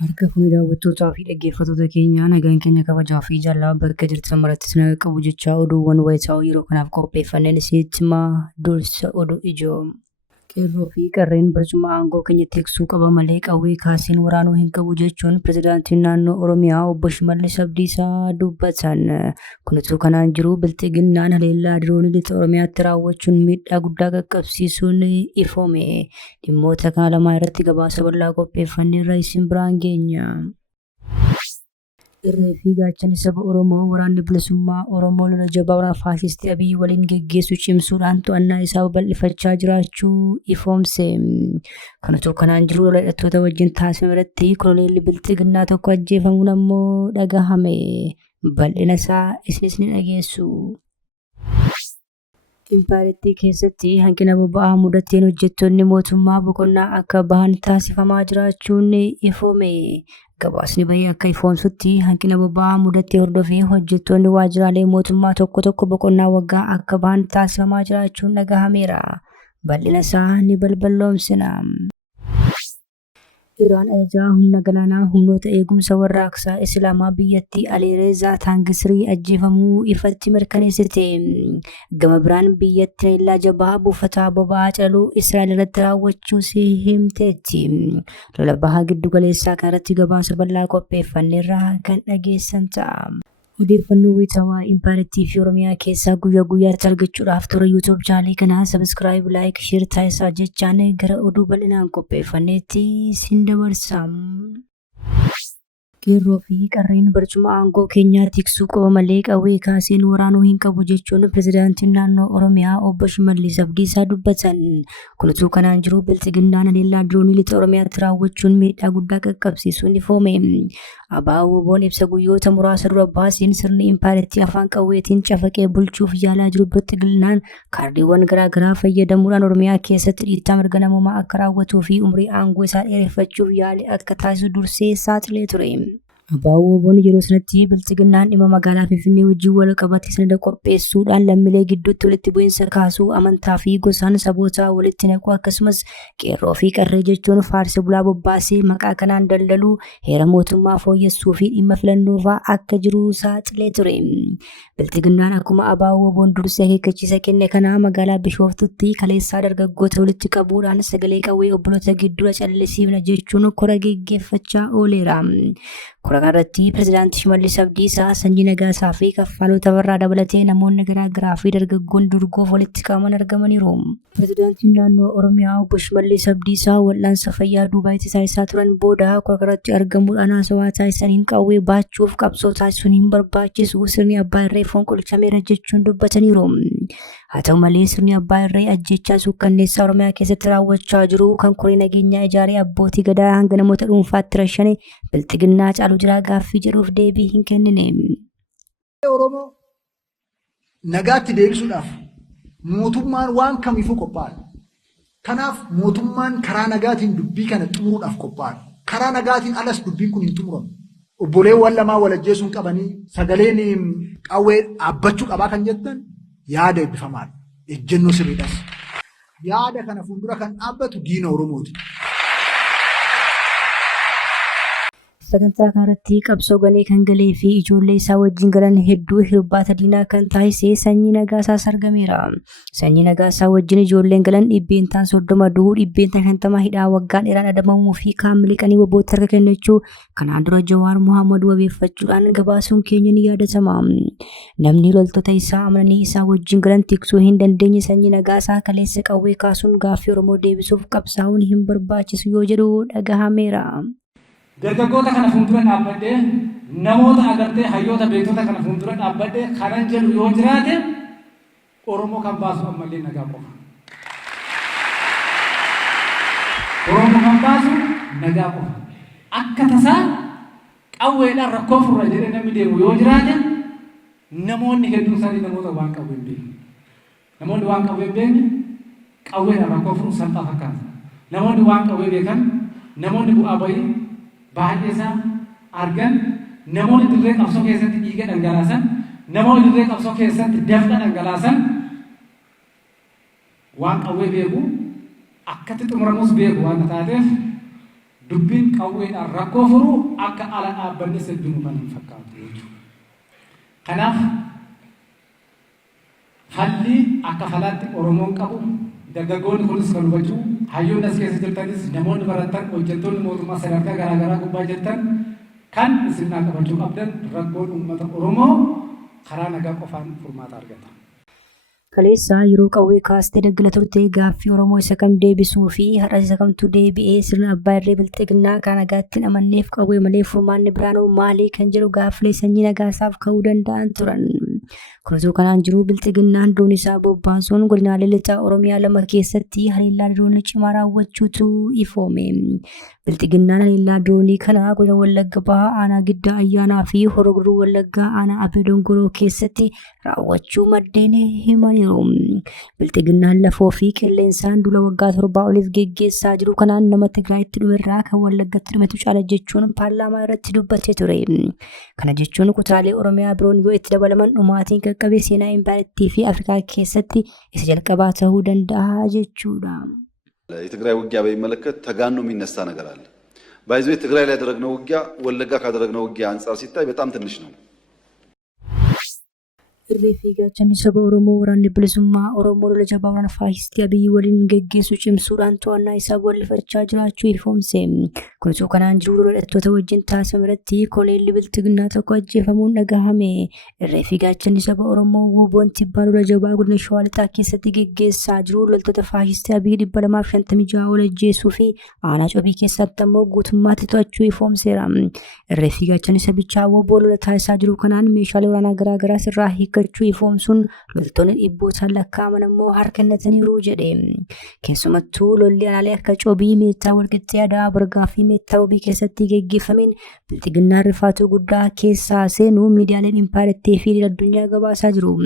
Harka fuuni daawwattootaa fi dhaggeeffattoota keenyaa nagaan keenya kabajaa fi jaalala bakka jirtan maratti isin qabu jechaa oduuwwan wayitaa yeroo kanaaf qopheeffanneen isinitti himaa dursa oduu ijoo. Qeerroo fi qarreen barcuma aangoo keenya tiksuu qaba malee qawwee kaaseen waraanuu hin qabu jechuun pirezidaantiin naannoo Oromiyaa obbo Shimallis Abdiisaa dubbatan. Kunis kanaan jiru bilxiginnaan haleellaa diroonii lixa Oromiyaatti raawwachuun miidhaa guddaa qaqqabsiisuun ifoome. Dhimmoota kana lamaa irratti gabaasa bal'aa qopheeffanneerra isin biraan geenya. Irree fi gaachanni saba Oromoo waraanni bilisummaa Oromoo lola jabaa waraana faasistii Abiyyi waliin geggeessu cimsuudhaan to'annaa isaa babal'ifachaa jiraachuu ifoomse. Kanatu kanaan jiru lola hidhattoota wajjin taasifame irratti koloneelli bilxiginnaa tokko ajjeefamuun ammoo dhagahame. Bal'ina isaa isinis ni dhageessu. Impaarettii keessatti hanqina boba'aa mudateen hojjettoonni mootummaa boqonnaa akka bahan taasifamaa jiraachuun ifoome. Gabaasni bahee akka ifoomsutti hanqina boba'aa mudatee hordofee hojjettoonni waajjiraalee mootummaa tokko tokko boqonnaa waggaa akka bahan taasifamaa jiraachuun dhagahameera. Bal'ina isaa ni balballoomsina. Iraan ajajaa humna galaanaa humnoota eegumsa warraaqsaa Islaamaa biyyattii Aliireezaa Taangisrii ajjeefamuu ifatti mirkaneessite. Gama biraan biyyatti haleellaa jabaa buufataa boba'aa calaluu Israa'el irratti raawwachuus himteetti. Lola bahaa giddu galeessaa kanarratti gabaasa bal'aa qopheeffanneerra kan dhageessan ta'a. Odeeffannoo wayitaawaa Impaarettii fi Oromiyaa keessaa guyyaa guyyaatti argachuudhaaf toora YouTube chaanalii kanaa sabiskiraayib, laayik, sheer taasisaa jechaan gara oduu bal'inaan qopheeffanneetti isin dabarsa. Qeerroo fi qarreen barcuma aangoo keenyaa tiksuu qaba malee qawwee kaaseen waraanuu hin qabu jechuun pirezidaantiin naannoo Oromiyaa obbo Shimallis Abdiisaa dubbatan. Kunis kanaan jiru bilxiginnaan haleellaa diroonii lixa Oromiyaatti raawwachuun miidhaa guddaa qaqqabsiisuun ifoome. ABO'n ibsa guyyoota muraasa dura baaseen sirni impaarettii afaan qawweetiin cafaqee bulchuuf yaalaa jiru bilxiginnaan kaardiiwwan garaagaraa fayyadamuudhaan Oromiyaa keessatti dhiittaa mirga namummaa akka raawwatuu fi umrii aangoo isaa dheereffachuuf yaalii akka taasisu dursee saaxilee ture. ABO'n yeroo sanatti bilxiginnaan dhimma magaalaa Finfinnee wajjin wal qabate sanada qopheessuudhaan lammiilee gidduutti walitti bu'iinsa kaasuu, amantaa fi gosaan saboota walitti naquu akkasumas qeerroo fi qarree jechuun faarsa bulaa bobbaasee maqaa kanaan daldaluu, heera mootummaa fooyyessuu fi dhimma filannoo fa'aa akka jiru saaxilee ture. Bilxiginnaan akkuma ABO'n dursee akeekkachiisa kenne kanaa magaalaa Bishooftutti kaleessaa dargaggoota walitti qabuudhaan sagalee qawwee obboloota gidduu callisiifna jechuun kora geggeeffachaa ooleera. Kora kanarratti pirezidaantii Shimallis Abdiisaa sanyii nagaasaa fi kaffaalota warraa dabalatee namoonni garaagaraa fi dargaggoon durgoof walitti qabaman argamaniiru. Pirezidaantiin naannoo Oromiyaa obbo Shimallis Abdiisaa wal'aansa fayyaa Duubaayitti taasisaa turan booda kora kanarratti argamuudhaan haasawaa taasisaniin qawwee baachuuf qabsoo taasisuun hin barbaachisu sirni abbaa irree fonqolchameera jechuun dubbataniiru. Haa ta'u malee sirni abbaa irree ajjechaa suukkanneessaa Oromiyaa keessatti raawwachaa jiru kan koree nageenyaa ijaaree abbootii gadaa hanga namoota dhuunfaatti rashane bilxiginnaa caalu jira gaaffii jedhuuf deebii hin kennine. Oromoo nagaatti deebisuudhaaf mootummaan waan kamiifuu qophaa'e. Kanaaf mootummaan karaa nagaatiin dubbii kana xumuruudhaaf qophaa'e. Karaa nagaatiin alas dubbiin kun hin xumuramu. Obboleewwan lamaa wal ajjeesuun qabanii sagaleen qawwee dhaabbachuu qabaa kan jettan yaada eebbifamaadha. Ejjennoo sirriidhas. Yaada kana fuuldura kan dhaabbatu diina Oromooti. Sagantaa kanarratti qabsoo galee kan galee fi ijoollee isaa wajjin galan hedduu hirbaata diinaa kan taasise sanyii nagaasaas argameera. Sanyii nagaasaa wajjin ijoolleen galan dhibbeentaan 30 du'uu, dhibbeentaan 50 hidhaa waggaan dheeraan adabamuu fi kaan miliqanii waboota harka kennachuu kanaan dura Jawaar Mohaammed wabeeffachuudhaan gabaasuun keenya ni yaadatama. Namni loltoota isaa amananii isaa wajjin galan tiksuu hin dandeenye sanyii nagaasaa kaleessa qawwee kaasuun gaaffii Oromoo deebisuuf qabsaa'uun hin barbaachisu yoo jedhu dhagahameera. Dargaggoota kana fuuldura dhaabbadhee namoota agartee hayyoota beektota kana fuuldura dhaabbadhee kanan jedhu yoo jiraate Oromoo kan baasu ammallee nagaa qofa. Oromoo kan baasu nagaa qofa. Akka tasaa qawweedhaan rakkoo furra jedhee namni deemu yoo jiraate namoonni hedduun isaanii namoota waan qawwee hin beekne. Namoonni waan qawwee hin beekne qawweedhaan rakkoo furuun salphaa fakkaata. Namoonni waan qawwee beekan namoonni bu'aa bahii baay'ee isaa argan namoonni dirree qabsoo keessatti dhiiga dhangalaasan namoonni dirree qabsoo keessatti dafqa dhangalaasan waan qawwee beeku akkatti xumuramus beeku waan taateef dubbiin qawweedhaan rakkoo furuu akka ala dhaabbanni sirbinu kan hin fakkaatu jechuudha. Kanaaf halli akka falaatti Oromoon qabu dargaggoonni kunis kan hubachuu hayyoon as keessa jirtanis namoonni baratan hojjettoonni mootummaa sadarkaa garaagaraa gubbaa jirtan kan isin qabachuu qabdan rakkoon uummata Oromoo karaa nagaa qofaan furmaata argata. Kaleessa yeroo qawwee kaastee daggala turte gaaffii Oromoo isa kam deebisuu fi har'a isa kamtu deebi'ee sirna abbaa irree bilxiginnaa kan nagaatti amanneef qawwee malee furmaanni biraanoo maalii kan jedhu gaaffilee sanyii nagaasaaf ka'uu danda'an turan. Kunisuu kanaan jiru bilxiginnaan doon isaa bobbaasuun godinaalee lixaa Oromiyaa 2 keessatti haleellaa diroonii cimaa raawwachuutu ifoome. Bilxiginnaan haleellaa diroonii kana godina Wallagga Bahaa aanaa Giddaa Ayyaanaa fi Horoo Guduruu Wallaggaa aanaa Abee Dongoroo keessatti raawwachuu maddeen himaniiru. Bilxiginnaan lafoo fi qilleensaan dula waggaa 7 oliif geggeessaa jiru kanaan nama Tigraayitti dhumerraa kan Wallaggatti dhumetu caala jechuun paarlaamaa irratti dubbatee ture. Kana jechuun kutaalee Oromiyaa biroon yoo itti dabalaman dhumaatiin qaqqabee seenaa impaayirtii fi Afrikaa keessatti isa jalqabaa ta'uu danda'a jechuudha. የትግራይ ውጊያ በሚመለከት ተጋኖ የሚነሳ ነገር አለ። ባይዘው የትግራይ ላይ ያደረግነው ውጊያ ወለጋ ካደረግነው ውጊያ አንፃር ሲታይ በጣም ትንሽ ነው። Irree fiigachaan saba Oromoo waraanni bilisummaa Oromoo lola jabaa waraana faashistii Abiyyi waliin geggeessu cimsuudhaan to'annaa isaa bal'ifachaa jiraachuu ifoomse. Kunisuu kanaan jiru loltoota wajjin taasifame irratti koleelli bilxiginnaa tokko ajjeefamuun dhagahame. Irree fiigachaan saba Oromoo WBO'n tibbaa lola jabaa godina Shawaa Lixaa keessatti geggeessaa jiru loltoota faashistii Abiyyi 256 ol ajjeesuu fi aanaa Cobii keessatti ammoo guutummaatti to'achuu ifoomseera. Irree fiigachaan sabichaa WBO lola taasisaa jiru kanaan meeshaalee waraanaa garaagaraa sirraa hiikkachuu ifoomsuun loltoonni dhibbootaan lakkaa'aman ammoo harkannataniiru jedhe. Keessumattuu lolli aanaalee akka Cobii, Meettaa Walqixxee, Adaa, Bargaa fi Meettaa Robii keessatti geggeeffameen bilxiginnaan rifaatuu guddaa keessaa seenuu miidiyaaleen impaayirtii fi addunyaa gabaasaa jiru.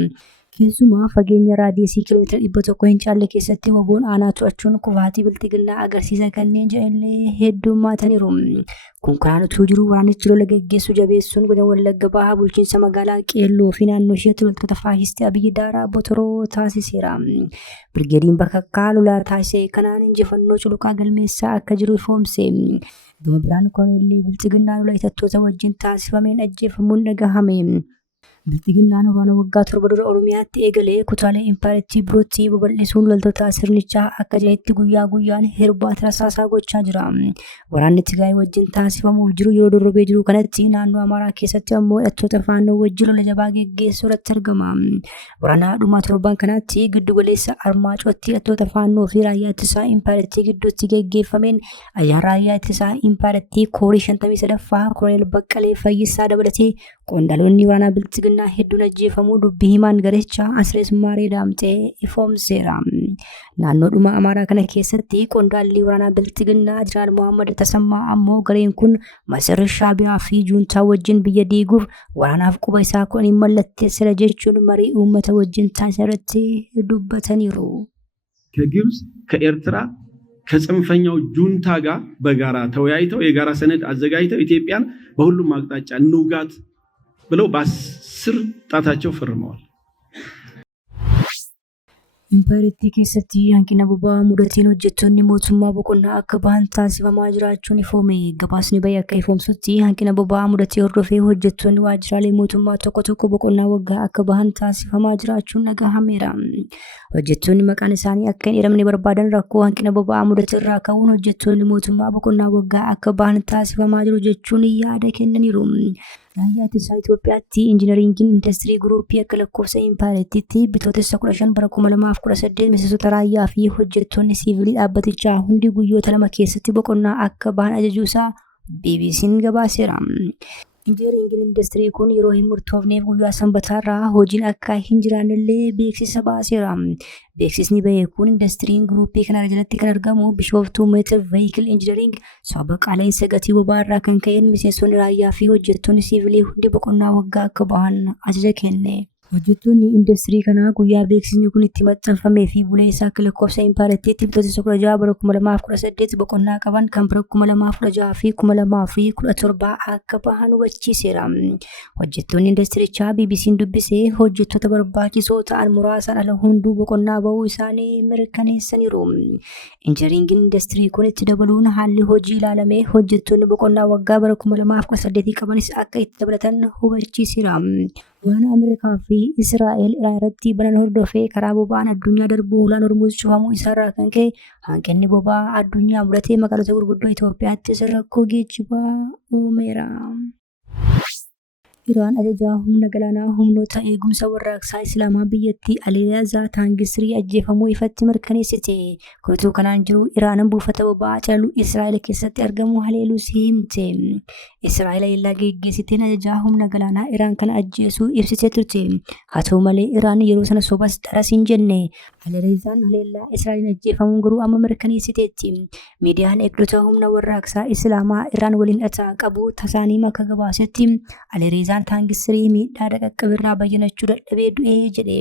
Keessumaa fageenya raadiyeesii kiiloomeetira 100 hin caalle keessatti WBO'n aanaa to'achuun kufaatii bilxiginnaa agarsiisa kanneen jedhanillee heddummaataniiru. Kun kanaan utuu jiru waraanichi lola geggeessu jabeessuun godina Wallagga Bahaa bulchiinsa magaalaa Qeelloo fi naannoo isheetti loltoota faashistii Abiyyi daaraa Botoroo taasiseera. Birgeediin Bakakkaa lola taasise kanaan injifannoo culuqaa galmeessaa akka jiru ifoomse. Gama biraan koleelli bilxiginnaa lola hidhattoota wajjin taasifameen ajjeefamuun dhagahame. Bilxiginnaan waraana waggaa 7 dura Oromiyaatti eegalee kutaalee impaayirtii birootti babal'isuun loltoota sirnichaa akka jiranitti guyyaa guyyaan hirbaata rasaasaa gochaa jira. Waraanni Tigraay wajjin taasifamuuf jiru yeroo dorrobee jiru kanatti naannoo Amaaraa keessatti ammoo hidhattoota faannoo wajjin lola jabaa geggeessuu irratti argama. Waraana dhumaa torban kanatti giddu galeessa Armaacootti hidhattoota faannoo fi raayyaa ittisaa impaayirtii gidduutti geggeeffameen ayyaana raayyaa ittisaa impaayirtii koorii 53ffaa Koloneel Baqqalee Fayyisaa dabalatee qondaalonni waraanaa bilxiginnaa hedduun ajjeefamuu dubbii himaan garichaa Asrees Maaree Daamtee ifoomseera. Naannoodhuma Amaaraa kana keessatti qondaalli waraanaa bilxiginnaa Jeneraal Mohaammed Tasammaa ammoo gareen kun masirri Shaabiyaa fi juuntaa wajjin biyya diiguuf waraanaaf quba isaa kudhanii mallatteessira jechuun marii uummata wajjin taasisan irratti dubbataniiru. ከግብጽ ከኤርትራ ከጽንፈኛው ጁንታ ጋር በጋራ ተወያይተው የጋራ ሰነድ አዘጋጅተው ኢትዮጵያን በሁሉም አቅጣጫ እንውጋት ብለው በ10 ጣታቸው ፈርመዋል። Impaayirtii keessatti hanqina boba'aa mudateen hojjettoonni mootummaa boqonnaa akka bahan taasifamaa jiraachuun ifoome. Gabaasni bahee akka ifoomsutti hanqina boba'aa mudatee hordofee hojjettoonni waajjiraalee mootummaa tokko boqonnaa waggaa akka bahan taasifamaa jiraachuun dhagahameera. Hojjettoonni maqaan isaanii akka hin eeramne barbaadan rakkoo hanqina boba'aa mudate irraa ka'uun hojjettoonni mootummaa boqonnaa waggaa akka bahan taasifamaa jiru jechuun yaada kennaniiru. Raayyaa ittisaa Itoophiyaatti injiinaringiin industirii guruupii akka lakkoofsa impaayirtiitti bitootessa 15 bara 2018 miseensota raayyaa fi hojjettoonni siivilii dhaabbatichaa hundi guyyoota 2 keessatti boqonnaa akka bahan ajajuusaa BBC'n gabaaseera. Injiinaringiin industirii kun yeroo hin murtoofneef guyyaa sanbataarraa hojiin akka hin jiraannellee beeksisa baaseera. Beeksisni bahee kun industiriin guruupii kana jalatti kan argamu Bishooftuu Meetir Veehikil Injiinaring sababa qaala'insa gatii boba'aa irraa kan ka'een miseensonni raayyaa fi hojjettoonni siivilii hundi boqonnaa waggaa akka bahan ajaja kenne. Hojjettoonni industirii kanaa guyyaa beeksisni kun itti maxxanfamee fi bulee isaa akka lakkoofsa impaaraattiitti bitootessa 16 bara 2018 boqonnaa qaban kan bara 2016 fi 2017 akka bahan hubachiiseera. Hojjettoonni industirichaa BBC'n dubbisee hojjettoota barbaachisoo ta'an muraasaan ala hunduu boqonnaa bahuu isaanii mirkaneessaniiru. Injiniringiin industirii kun itti dabaluun haalli hojii ilaalamee hojjettoonni boqonnaa waggaa bara 2018 qabanis akka itti dabalatan hubachiiseera. Waan Ameerikaa fi Israa'el irratti banan hordofee karaa boba'aan addunyaa darbuu Hoolaan Hormuuz cufamuu isaarraa kan ka'e hanqinni boba'aa addunyaa mudatee magaalota gurguddoo Itoophiyaattis rakkoo geejjibaa uumeera. Iraan ajajaa humna galaanaa humnoota eegumsa warraaqsaa Islaamaa biyyattii Aliyazaa Taangistirii ajjeefamuu ifatti mirkaneessite. Kutuu kanaan jiru Iraan buufata boba'aa caluu Israa'el keessatti argamu haleeluu himte. Israa'el haleellaa geggeessiteen ajajaa humna galaanaa Iraan kana ajjeesuu ibsitee turte. Haa ta'u malee Iraan yeroo sana sobas dharas hin jenne. Aliyazaan haleellaa Israa'el ajjeefamuun garuu amma mirkaneessiteetti. Miidiyaan eegdota humna warraaqsaa Islaamaa Iraan waliin dhataa qabu tasaanii akka gabaasetti Aliyazaan Taangistirii miidhaa dhaqqabirraa bayyanachuu dadhabee du'ee jedhe.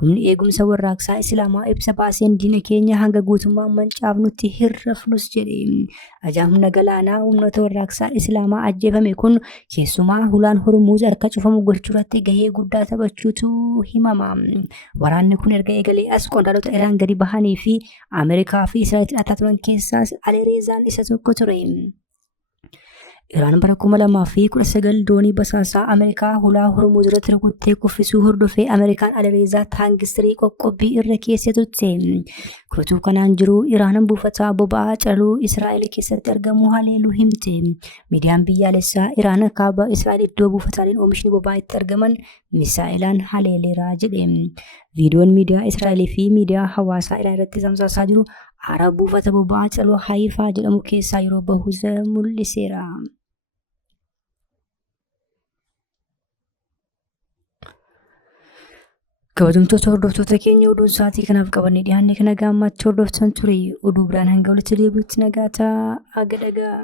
Humni eegumsa warraaqsaa Islaamaa ibsa baaseen diina keenya hanga guutummaan mancaafnutti hirrafnus jedhe. Ajajaan humna galaanaa humnoota warraaqsaa Islaamaa ajjeefame kun keessumaa Hoolaan Hormuuz harka cufamu gochuurratti gahee guddaa taphachuutu himama. Waraanni kun erga eegalee as qondaalota Iraan gadi bahanii fi Ameerikaa fi Israa'el hidhataa turan keessaas Aliyazaan isa tokko ture. Iraan bara 2019 doonii basaasaa Ameerikaa Hoolaan Hormuuz irratti rukuttee kuffisuu hordofee Ameerikaan Aliyazaa Taangistirii qoqqobbii irra keessee turte. Kutuu kanaan jiru Iraan buufata boba'aa caluu Israa'el keessatti argamu haleeluu himte. Miidiyaan biyyaalessaa Iraan kaaba Israa'el iddoo buufataaleen oomishni boba'aa itti argaman misaa'ilaan haleeleeraa jedhe. Viidiyoon miidiyaa Israa'el fi miidiyaa hawaasaa Iraan irratti tamsaasaa jiru aara buufata boba'aa caluu Haayifaa jedhamu keessaa yeroo bahu mul'iseera. Kabajamtoota hordoftoota keenya oduun sa'aatii kanaaf qabannee dhiyaanne kana gammachuu hordoftan ture oduu biraan hanga walitti deebi'utti nagaa ta'aa.